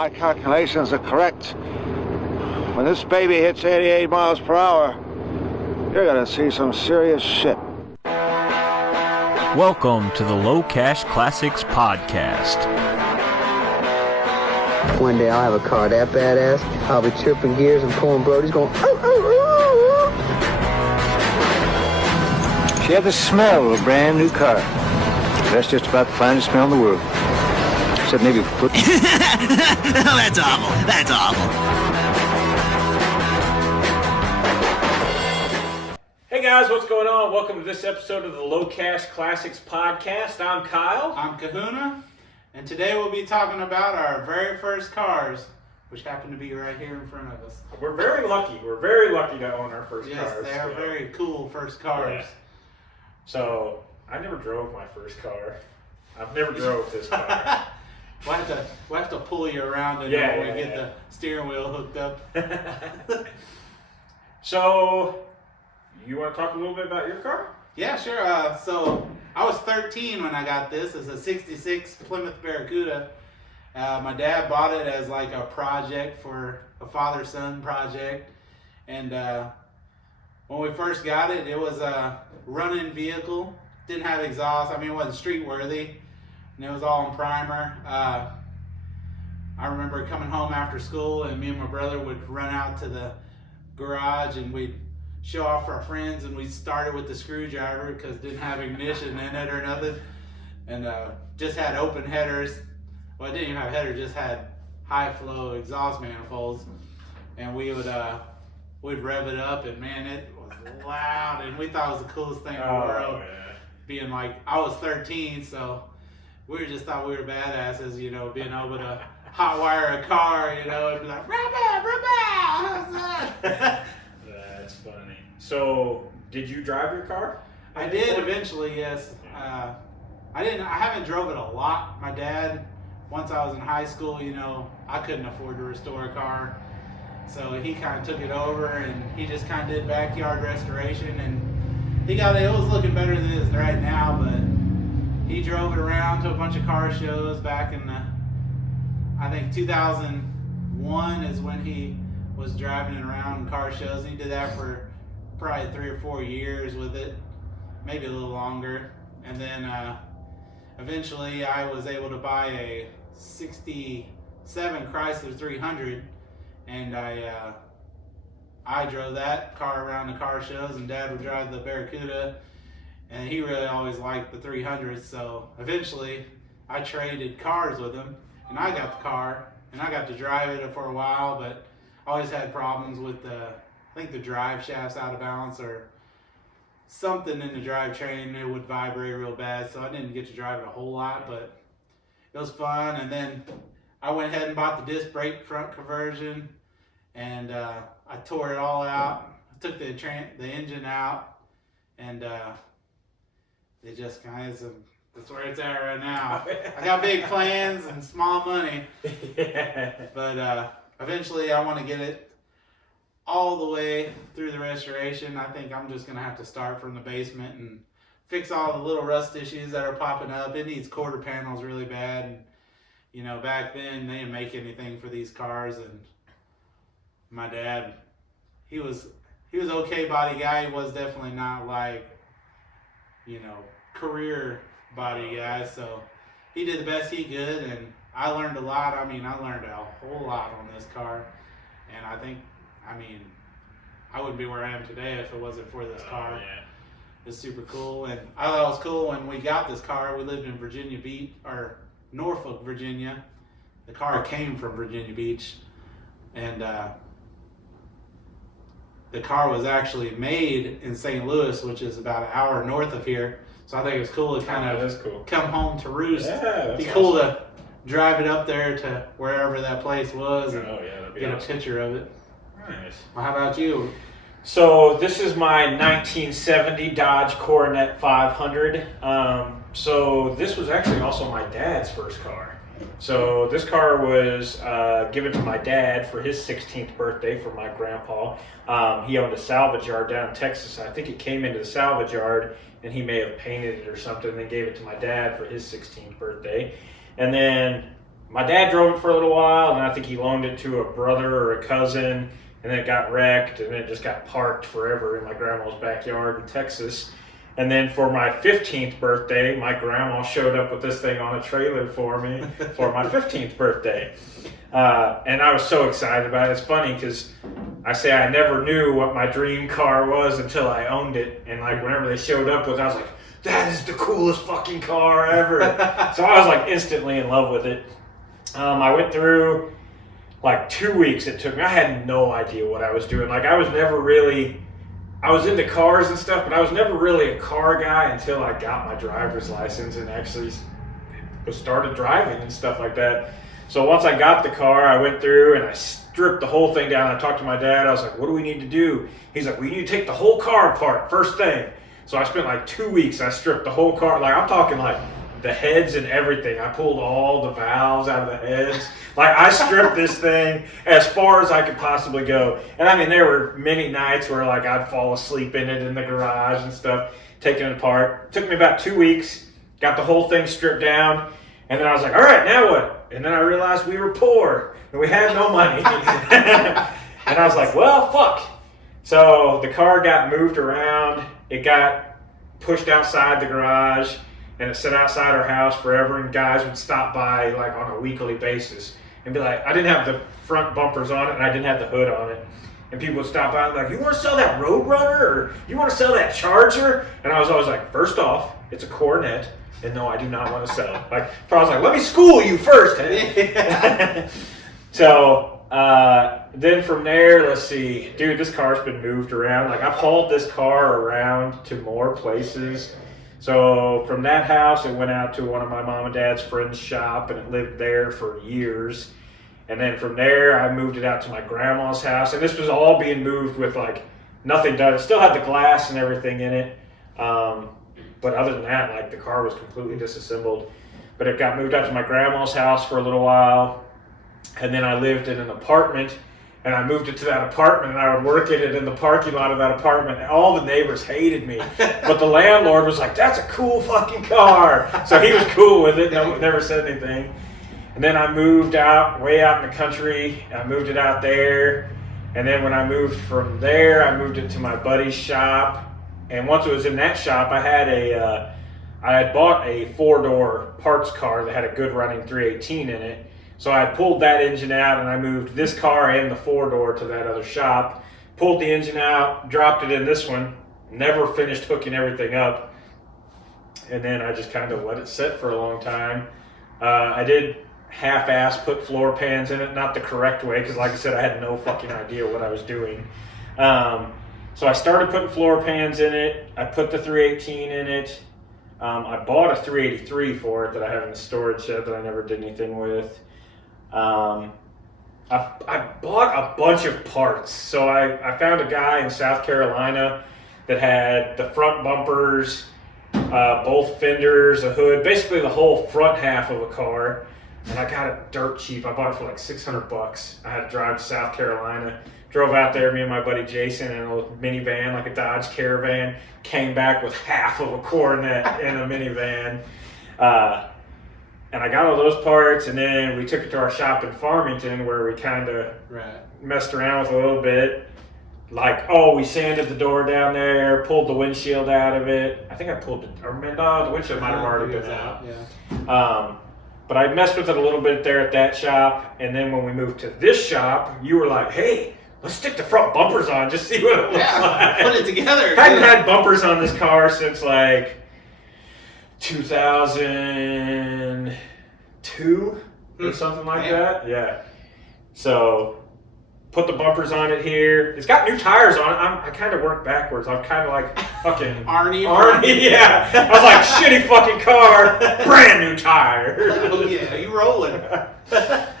My calculations are correct. When this baby hits 88 miles per hour, you're gonna see some serious shit. Welcome to the Low Cash Classics Podcast. One day I'll have a car that badass, I'll be tripping gears and pulling Brody's going, oh, oh, oh. She had the smell of a brand new car. That's just about the finest smell in the world. Except maybe foot. That's awful. That's awful. Hey guys, what's going on? Welcome to this episode of the Low Cash Classics Podcast. I'm Kyle. I'm Kahuna, and today we'll be talking about our very first cars, which happen to be right here in front of us. We're very lucky. We're very lucky to own our first Yes, cars. they are very cool first cars. Yeah. So, I never drove my first car. I've never drove this car. We'll have to pull you around and when we get the steering wheel hooked up. So, you want to talk a little bit about your car? Yeah, sure. So I was 13 when I got this. It's a 66 Plymouth Barracuda. My dad bought it as like a project for a father-son project. And when we first got it, it was a run-in vehicle. Didn't have exhaust. I mean, it wasn't street-worthy. And it was all in primer. I remember coming home after school and me and my brother would run out to the garage and we'd show off for our friends, and we started with the screwdriver because it didn't have ignition in it or nothing, and just had open headers. Well, it didn't even have headers, just had high flow exhaust manifolds, and we would we'd rev it up, and man, it was loud, and we thought it was the coolest thing in the world. Yeah. Being like, I was 13, so we just thought we were badasses, you know, being able to hot wire a car, you know, and be like, how's that? That's funny. So, did you drive your car? I did eventually, yes. I haven't drove it a lot. My dad, once I was in high school, you know, I couldn't afford to restore a car. So he kind of took it over and he just kind of did backyard restoration, and he got it. It was looking better than it is right now, but he drove it around to a bunch of car shows back in I think 2001 is when he was driving it around in car shows. He did that for probably 3 or 4 years with it, maybe a little longer. And then eventually I was able to buy a 67 Chrysler 300, and I drove that car around the car shows, and Dad would drive the Barracuda, and he really always liked the 300s. So eventually I traded cars with him, and I got the car, and I got to drive it for a while, but always had problems with I think the drive shaft's out of balance or something in the drivetrain. It would vibrate real bad, so I didn't get to drive it a whole lot, but it was fun. And then I went ahead and bought the disc brake front conversion, and I tore it all out. I took the engine out, and it just kind of, that's where it's at right now. I got big plans and small money, but eventually I want to get it all the way through the restoration. I think I'm just going to have to start from the basement and fix all the little rust issues that are popping up. It needs quarter panels really bad. And, you know, back then they didn't make anything for these cars. And my dad, he was okay body guy. He was definitely not like, you know, career body guy. So he did the best he could. And I learned a lot. I mean, I learned a whole lot on this car. And I wouldn't be where I am today if it wasn't for this car. Yeah. It's super cool. And I thought it was cool when we got this car. We lived in Virginia Beach, or Norfolk, Virginia. The car came from Virginia Beach. And the car was actually made in St. Louis, which is about an hour north of here. So I think it was cool to kind of come home to roost. Yeah, It'd be cool to drive it up there to wherever that place was and get awesome. a picture of it. Nice. Well, how about you? So this is my 1970 Dodge Coronet 500. So this was actually also my dad's first car. So this car was given to my dad for his 16th birthday from my grandpa. He owned a salvage yard down in Texas. I think it came into the salvage yard and he may have painted it or something and then gave it to my dad for his 16th birthday. And then my dad drove it for a little while, and I think he loaned it to a brother or a cousin, and then it got wrecked, and then it just got parked forever in my grandma's backyard in Texas. And then for my 15th birthday, my grandma showed up with this thing on a trailer for me for my 15th birthday. And I was so excited about it. It's funny because I say I never knew what my dream car was until I owned it. And like whenever they showed up with it, I was like, that is the coolest fucking car ever. So I was like instantly in love with it. I went through like 2 weeks it took me. I had no idea what I was doing. Like I was into cars and stuff, but I was never really a car guy until I got my driver's license and actually started driving and stuff like that. So once I got the car, I went through and I stripped the whole thing down. I talked to my dad. I was like, what do we need to do? He's like, we need to take the whole car apart first thing. So I spent like 2 weeks. I stripped the whole car. Like I'm talking like the heads and everything. I pulled all the valves out of the heads. Like I stripped this thing as far as I could possibly go. And I mean, there were many nights where like I'd fall asleep in it in the garage and stuff, taking it apart. It took me about 2 weeks, got the whole thing stripped down. And then I was like, all right, now what? And then I realized we were poor and we had no money. And I was like, well, fuck. So the car got moved around. It got pushed outside the garage. And it sat outside our house forever, and guys would stop by like on a weekly basis and be like, I didn't have the front bumpers on it and I didn't have the hood on it. And people would stop by and be like, you want to sell that Roadrunner or you want to sell that Charger? And I was always like, first off, it's a Coronet, and no, I do not want to sell it. Like, so I was like, let me school you first. So then from there, let's see, dude, this car's been moved around. Like I've hauled this car around to more places. So from that house, it went out to one of my mom and dad's friend's shop, and it lived there for years. And then from there, I moved it out to my grandma's house. And this was all being moved with like nothing done. It still had the glass and everything in it. But other than that, like the car was completely disassembled. But it got moved out to my grandma's house for a little while. And then I lived in an apartment. And I moved it to that apartment, and I would work in it in the parking lot of that apartment. And all the neighbors hated me. But the landlord was like, that's a cool fucking car. So he was cool with it. No, never said anything. And then I moved out, way out in the country. I moved it out there. And then when I moved from there, I moved it to my buddy's shop. And once it was in that shop, I had bought a 4-door parts car that had a good running 318 in it. So I pulled that engine out and I moved this car and the 4-door to that other shop, pulled the engine out, dropped it in this one, never finished hooking everything up. And then I just kind of let it sit for a long time. I did half-ass put floor pans in it, not the correct way, because like I said, I had no fucking idea what I was doing. So I started putting floor pans in it. I put the 318 in it. I bought a 383 for it that I have in the storage shed that I never did anything with. I bought a bunch of parts. So I found a guy in South Carolina that had the front bumpers, both fenders, a hood, basically the whole front half of a car. And I got it dirt cheap. I bought it for like $600. I had to drive to South Carolina. Drove out there, me and my buddy Jason, in a little minivan, like a Dodge Caravan. Came back with half of a Coronet in a minivan. And I got all those parts, and then we took it to our shop in Farmington where we kind of messed around with a little bit. Like, we sanded the door down there, pulled the windshield out of it. I think I pulled it, or no, the windshield might have already been out. Yeah. But I messed with it a little bit there at that shop, and then when we moved to this shop, you were like, hey, let's stick the front bumpers on, just see what it looks like. Put it together. I hadn't had bumpers on this car since like 2002 or something like that. Yeah. So put the bumpers on it here. It's got new tires on it. I kind of work backwards. I'm kind of like fucking Arnie, yeah. I was like, shitty fucking car, brand new tires. Oh yeah, you rolling.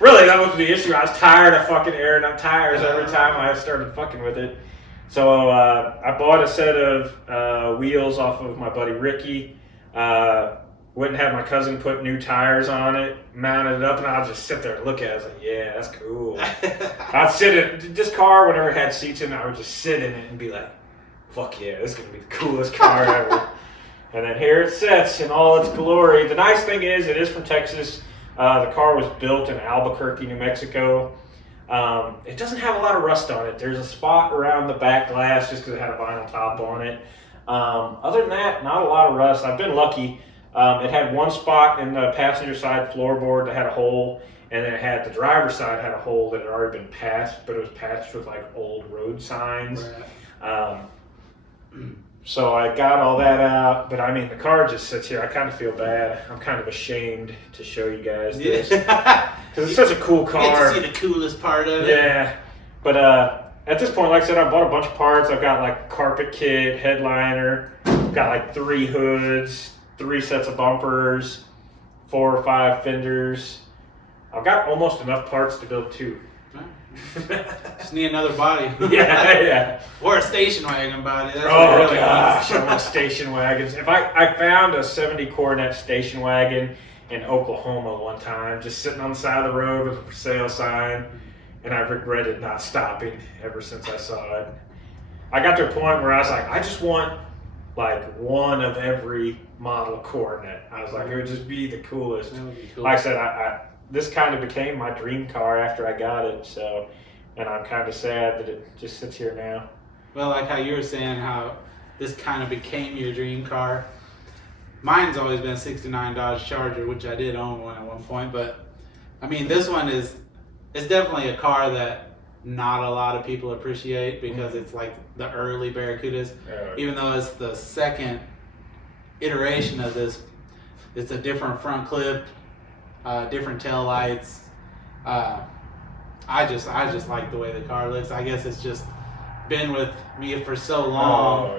Really, that was the issue. I was tired of fucking airing up tires every time I started fucking with it. So I bought a set of wheels off of my buddy Ricky. Went and had my cousin put new tires on it, mounted it up, and I'd just sit there and look at it. I was like, yeah, that's cool. I'd sit in this car, whenever it had seats in it, I would just sit in it and be like, fuck yeah, this is going to be the coolest car ever. And then here it sits in all its glory. The nice thing is, it is from Texas, The car was built in Albuquerque, New Mexico. It doesn't have a lot of rust on it. There's a spot around the back glass just because it had a vinyl top on it. Other than that, not a lot of rust. I've been lucky. It had one spot in the passenger side floorboard that had a hole, and then it had the driver's side had a hole that had already been patched, but it was patched with like old road signs. So I got all that out, but I mean, the car just sits here. I kind of feel bad. I'm kind of ashamed to show you guys this. Because it's such a cool car. You get to see the coolest part of it. Yeah. But at this point, like I said, I bought a bunch of parts. I've got like carpet kit, headliner, got like 3 hoods, 3 sets of bumpers, 4 or 5 fenders. I've got almost enough parts to build 2. Just need another body. Yeah. Or a station wagon body. That's Oh really gosh, nice. I want station wagons. If I found a 70 Coronet station wagon in Oklahoma one time, just sitting on the side of the road with a for sale sign, and I've regretted not stopping ever since I saw it. I got to a point where I was like, I just want like one of every model Coronet. I was like, it would just be the coolest. That would be cool. Like I said, this kind of became my dream car after I got it, so, and I'm kind of sad that it just sits here now. Well, like how you were saying how this kind of became your dream car. Mine's always been a 69 Dodge Charger, which I did own one at one point, but I mean, this one it's definitely a car that not a lot of people appreciate because it's like the early Barracudas. Even though it's the second iteration of this, it's a different front clip, different tail lights. I just like the way the car looks. I guess it's just been with me for so long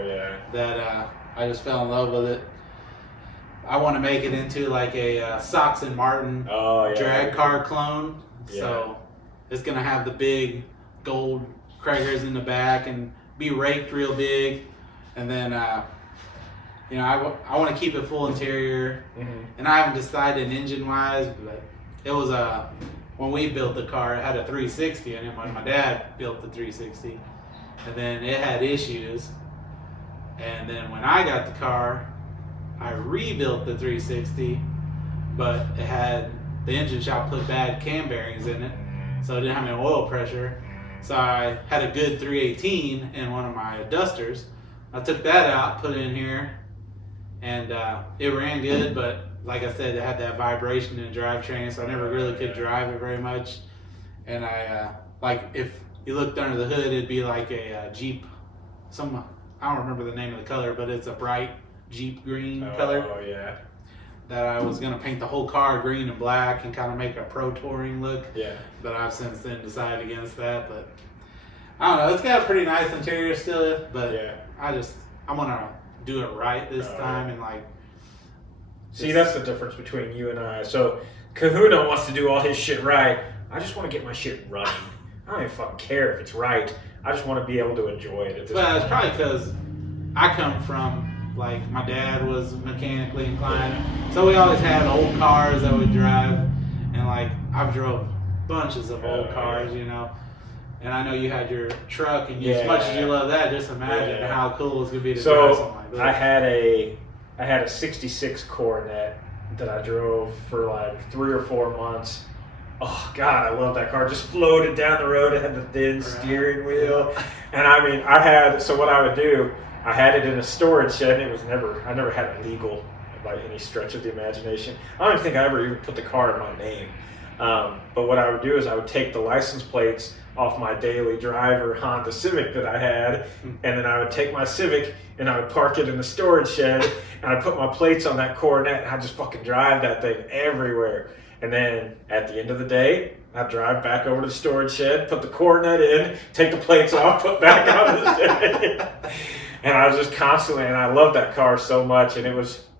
that I just fell in love with it. I want to make it into like a Sox and Martin drag car clone. So it's gonna have the big gold Craigers in the back and be raked real big, and then you know, I want to keep it full interior, and I haven't decided engine wise, but it was when we built the car, it had a 360 in it when my dad built the 360, and then it had issues, and then when I got the car, I rebuilt the 360, but it had the engine shop put bad cam bearings in it, so it didn't have any oil pressure. So I had a good 318 in one of my Dusters. I took that out, put it in here, and it ran good, but like I said, it had that vibration in the drivetrain, so I never really could drive it very much. And I like, if you looked under the hood, it'd be like a Jeep, I don't remember the name of the color, but it's a bright Jeep green color. Oh yeah. That I was gonna paint the whole car green and black and kind of make a pro touring look. Yeah. But I've since then decided against that. But I don't know. It's got a pretty nice interior still. But I want to do it right this time and like. See, that's the difference between you and I. So Kahuna wants to do all his shit right. I just want to get my shit running. I don't even fucking care if it's right. I just want to be able to enjoy it at this Well, point. it's probably because I come from. Like, my dad was mechanically inclined, so we always had old cars that we drive, and like, I've drove bunches of old cars, you know, and I know you had your truck, and as much as you love that, just imagine how cool it's gonna be to drive something like that. I had a 66 Coronet that I drove for like 3 or 4 months. Oh God, I love that car. Just floated down the road. It had the thin steering wheel, and I mean, so what I would do, I had it in a storage shed, and I never had it legal by any stretch of the imagination. I don't even think I ever even put the car in my name. But what I would do is I would take the license plates off my daily driver Honda Civic that I had, and then I would take my Civic and I would park it in the storage shed, and I'd put my plates on that Coronet, and I'd just fucking drive that thing everywhere. And then at the end of the day, I'd drive back over to the storage shed, put the Coronet in, take the plates off, put back on the shed. And I was just constantly, and I loved that car so much. And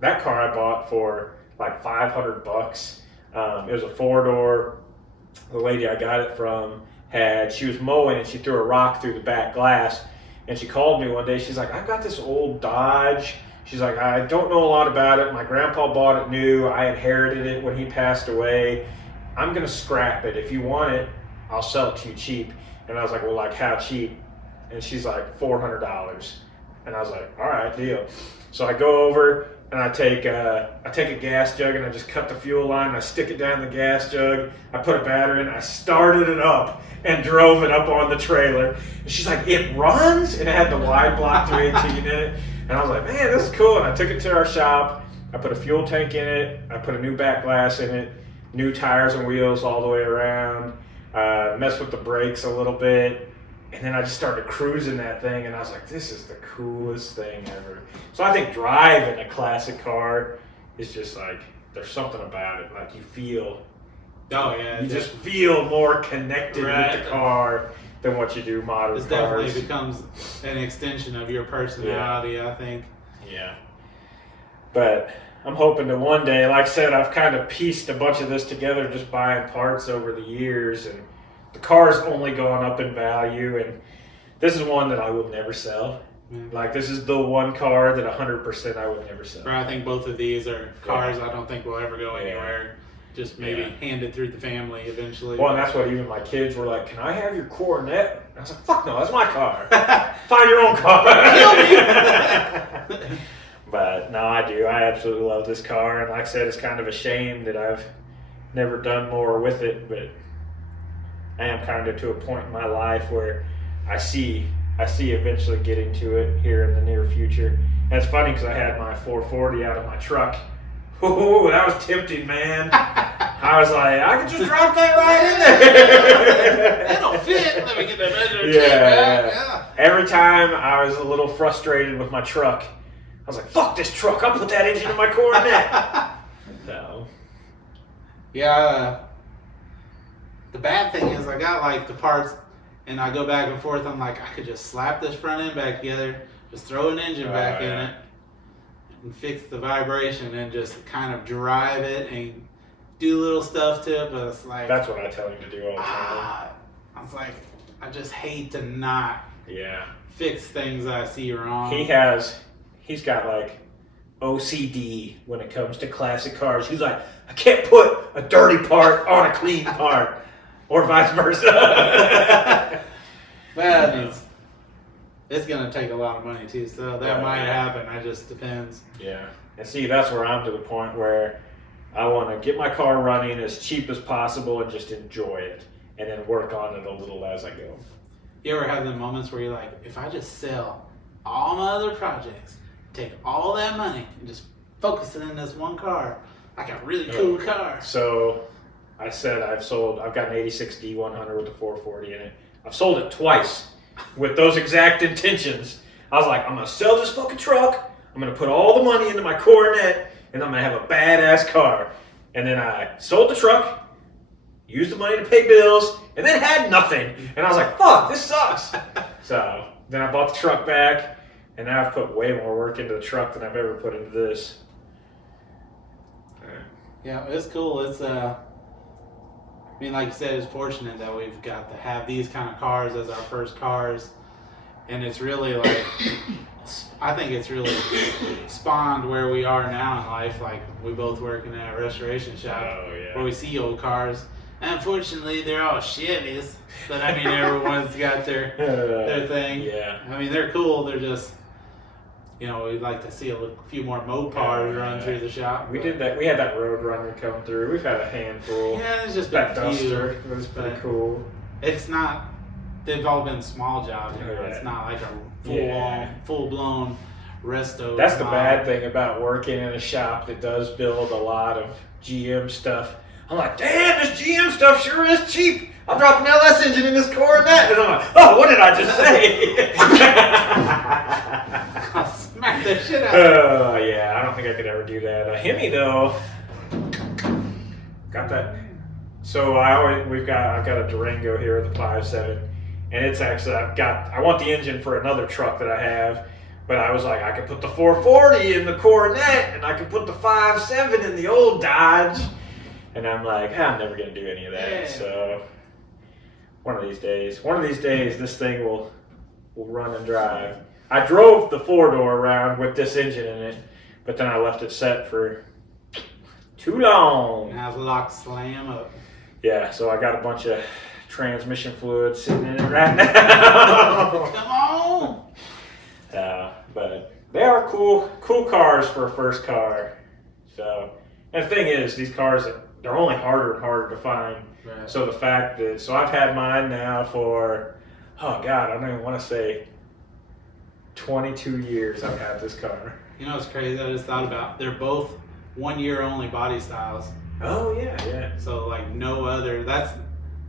that car I bought for like $500. It was a 4-door. The lady I got it from she was mowing, and she threw a rock through the back glass. And she called me one day. She's like, I've got this old Dodge. She's like, I don't know a lot about it. My grandpa bought it new. I inherited it when he passed away. I'm going to scrap it. If you want it, I'll sell it to you cheap. And I was like, well, like how cheap? And she's like, $400. And I was like, all right, deal. So I go over, and I take a gas jug and I just cut the fuel line. And I stick it down the gas jug. I put a battery in. I started it up and drove it up on the trailer. And she's like, "It runs?" And it had the wide block 318 in it. And I was like, "Man, this is cool." And I took it to our shop. I put a fuel tank in it. I put a new back glass in it, new tires and wheels all the way around. Messed with the brakes a little bit. And then I just started cruising that thing, and I was like, this is the coolest thing ever. So I think driving a classic car is just like, there's something about it. Like you feel, you just feel more connected with the car than what you do modern cars. It definitely becomes an extension of your personality, I think. Yeah. But I'm hoping to one day, like I said, I've kind of pieced a bunch of this together just buying parts over the years, and the car's only gone up in value, and this is one that I will never sell. Like, this is the one car that 100% I would never sell. I think both of these are cars I don't think will ever go anywhere. Just maybe handed through the family eventually. Well, and that's what even my kids were like, "Can I have your Coronet?" And I was like, "Fuck no, that's my car. Find your own car." But no, I do. I absolutely love this car, and like I said, it's kind of a shame that I've never done more with it, but I am kind of to a point in my life where I see eventually getting to it here in the near future. And it's funny because I had my 440 out of my truck. Oh, that was tempting, man. I was like, I could just drop that right in there. It'll fit. Let me get that measure. Yeah. Every time I was a little frustrated with my truck, I was like, fuck this truck. I'll put that engine in my Coronet. So. Yeah. The bad thing is I got like the parts and I go back and forth. I'm like, I could just slap this front end back together, just throw an engine back in it, and fix the vibration and just kind of drive it and do little stuff to it. But it's like, that's what I tell him to do all the time. I was like, I just hate to not fix things I see wrong. He's got like OCD when it comes to classic cars. He's like, I can't put a dirty part on a clean part. Or vice versa. Well, it's going to take a lot of money too, so that might happen. It just depends. Yeah. And see, that's where I'm to the point where I want to get my car running as cheap as possible and just enjoy it. And then work on it a little as I go. You ever have the moments where you're like, if I just sell all my other projects, take all that money, and just focus it in this one car, like a really cool car. So I said I've got an 86 D100 with a 440 in it. I've sold it twice with those exact intentions. I was like, I'm going to sell this fucking truck. I'm going to put all the money into my Coronet, and I'm going to have a badass car. And then I sold the truck, used the money to pay bills, and then had nothing. And I was like, fuck, this sucks. So then I bought the truck back, and now I've put way more work into the truck than I've ever put into this. Yeah, it's cool. It's I mean, like you said, it's fortunate that we've got to have these kind of cars as our first cars, and it's really like, I think it's really spawned where we are now in life. Like, we both work in a restoration shop where we see old cars. Unfortunately, they're all Chevys, but I mean, everyone's got their thing. Yeah. I mean, they're cool. They're just, you know, we'd like to see a few more Mopars run through the shop. We did that. We had that Road Runner come through. We've had a handful. Yeah, it's just that been a few. Duster. It was pretty cool. It's not. They've all been small jobs. You know? It's not like a full-blown resto. That's the bad thing about working in a shop that does build a lot of GM stuff. I'm like, damn, this GM stuff sure is cheap. I'll drop an LS engine in this Coronet. And I'm like, oh, what did I just say? I'll smack the shit out of it. Yeah, I don't think I could ever do that. A Hemi, though, got that. So I've got a Durango here with a 5.7. And it's actually, I want the engine for another truck that I have. But I was like, I could put the 440 in the Coronet, and I could put the 5.7 in the old Dodge. And I'm like, I'm never going to do any of that. Yeah. So one of these days, this thing will run and drive. I drove the 4-door around with this engine in it, but then I left it set for too long. Now it's lock slam up. Yeah, so I got a bunch of transmission fluid sitting in it right now. Come on! But They are cool cars for a first car. So, and the thing is, these cars, they're only harder and harder to find. Right. So the fact that, so I've had mine now for, oh God, I don't even want to say 22 years I've had this car. You know what's crazy? I just thought about, they're both 1 year only body styles. Oh yeah. So like no other,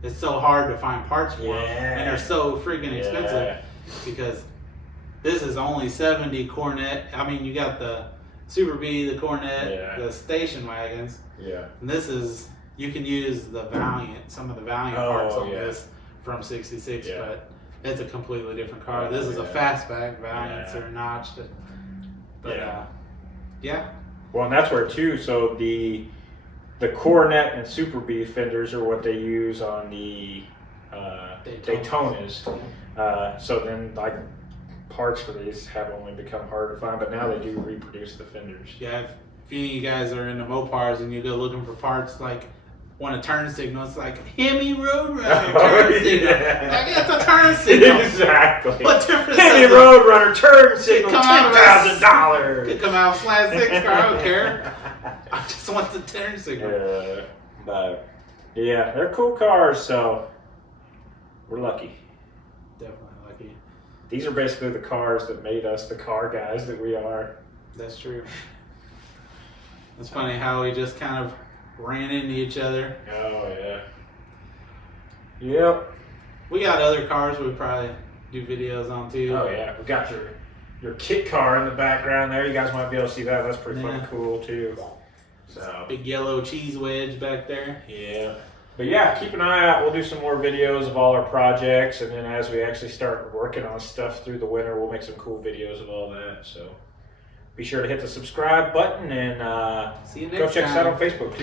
it's so hard to find parts for them. And they're so freaking expensive because this is only 70 Cornet. I mean, you got the Super B, the Cornet, the station wagons. Yeah. And this is, you can use the Valiant, some of the Valiant parts on this from 66, but it's a completely different car. This is a fastback. Valiants are notched. But yeah. Well, and that's where too, so the Cornet and Super B fenders are what they use on the Daytonas. So then like parts for these have only become harder to find, but now they do reproduce the fenders. Yeah, if any of you guys are into Mopars and you go looking for parts like want a turn signal, it's like Hemi Roadrunner turn signal. Like it's a turn signal. Exactly. What difference? Hemi Roadrunner turn signal, $10,000. Could come out of a Slant 6 car. I don't care. I just want the turn signal. But yeah, they're cool cars, so we're lucky. Definitely lucky. These are basically the cars that made us the car guys that we are. That's true. It's funny how we just kind of ran into each other. Oh yeah. Yep. We got other cars we probably do videos on too. Oh yeah. We got your kit car in the background there. You guys might be able to see that. That's pretty fucking cool too. So big yellow cheese wedge back there. Yeah. But yeah, keep an eye out. We'll do some more videos of all our projects, and then as we actually start working on stuff through the winter, we'll make some cool videos of all that. So be sure to hit the subscribe button and see you next go check us time. out on Facebook too.